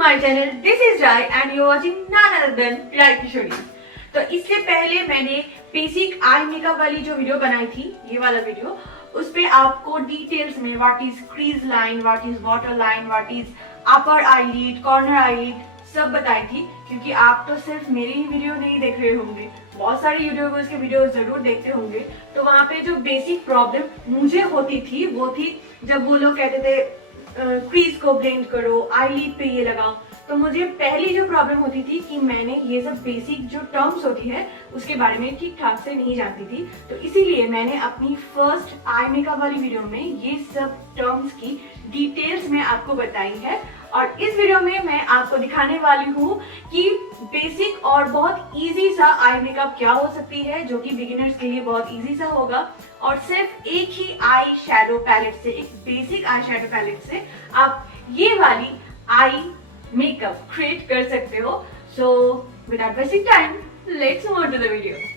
my channel. This is Rai and you are watching none other than RaikishoriZ. तो इससे पहले मैंने basic eye makeup वाली जो वीडियो बनाई थी, ये वाला वीडियो, उस पे आपको डिटेल्स में what is crease line, what is water line, what is upper eyelid, corner eyelid सब बताई थी। क्योंकि आप तो सिर्फ मेरी ही वीडियो नहीं देख रहे होंगे, बहुत सारे यूट्यूबर्स के वीडियो जरूर देखते होंगे। तो वहाँ पे जो बेसिक प्रॉब्लम मुझे होती थी वो थी जब वो लोग कहते थे क्रीज को ब्लेंड करो, आईलिड पे ये लगाओ। तो मुझे पहली जो प्रॉब्लम होती थी कि मैंने ये सब बेसिक जो टर्म्स होती है उसके बारे में ठीक ठाक से नहीं जानती थी। तो इसीलिए मैंने अपनी फर्स्ट आई मेकअप वाली वीडियो में ये सब टर्म्स की डिटेल्स में आपको बताई है। और इस वीडियो में मैं आपको दिखाने वाली हूँ कि बेसिक और बहुत इजी सा आई मेकअप क्या हो सकती है, जो कि बिगिनर्स के लिए बहुत इजी सा होगा। और सिर्फ एक ही आई शैडो पैलेट से, एक बेसिक आई शैडो पैलेट से आप ये वाली आई मेकअप क्रिएट कर सकते हो। So without wasting time, let's move on to the video.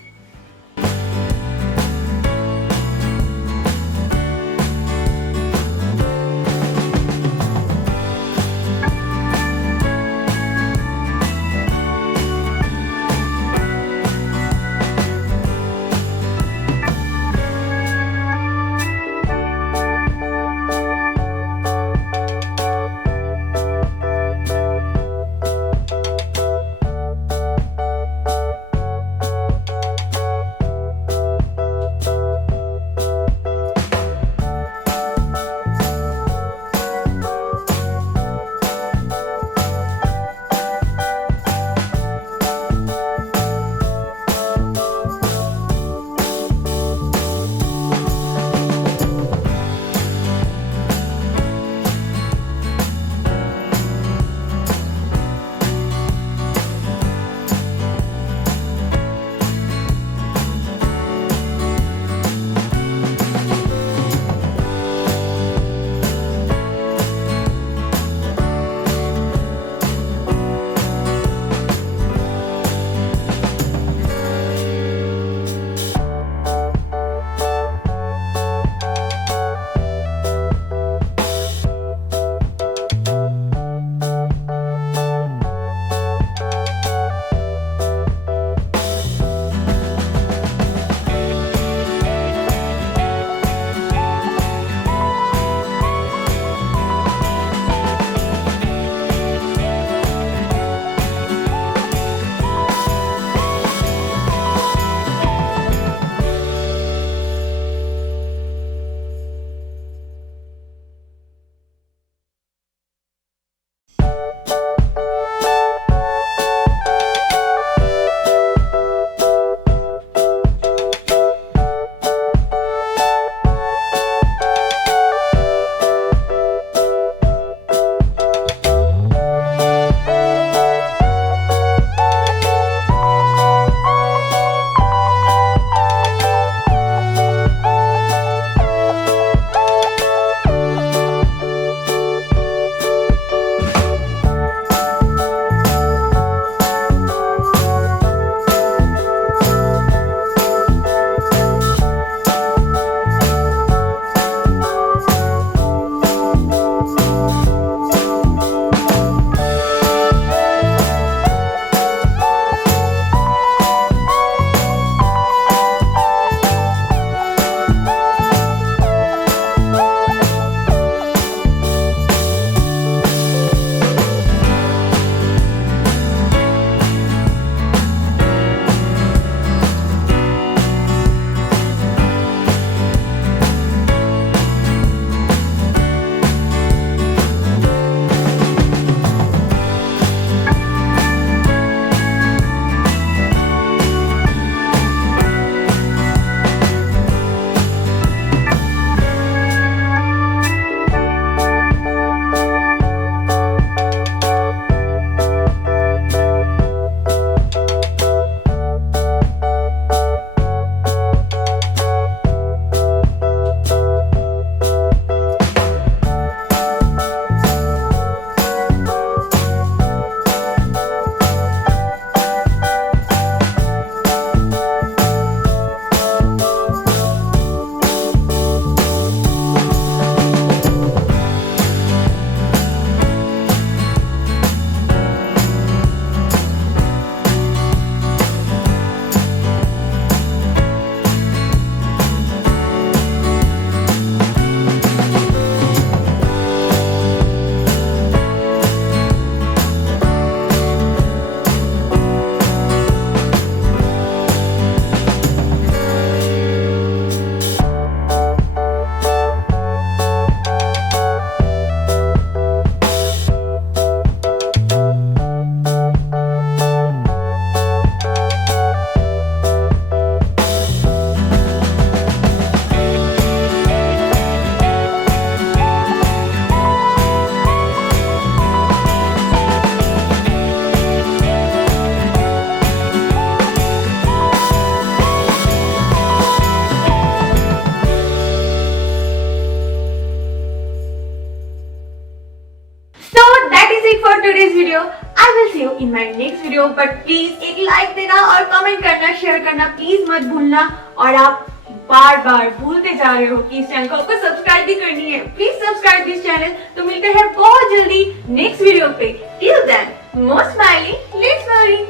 today's video. I will see you in my next video. But please एक like देना और comment करना, share करना please मत भूलना. और आप बार भूलते जा रहे हो कि इस चैनल को आपको सब्सक्राइब भी करनी है. Please subscribe this channel. तो मिलते हैं बहुत जल्दी नेक्स्ट वीडियो पे. Till then, more smiling, let's smiling.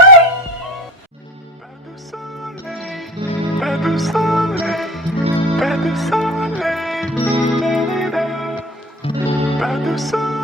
Bye. Pas de soleil,